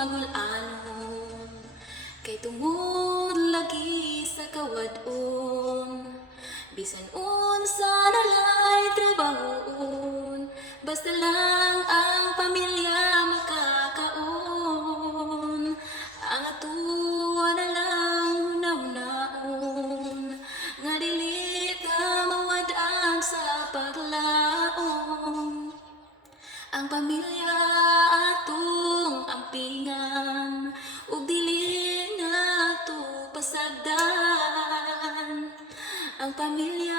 mangul-anon, kay tungod lagi sa kawadon. Bisan unsa nalay trabahoon, basta lang ang pamilya makakaon. Ang atuwa na lang hunaw-naon, nga dili ka mawad-an sa paglaom. Ang pamilya atong ampingan, ug dili nato pasagdan. Ang pamilya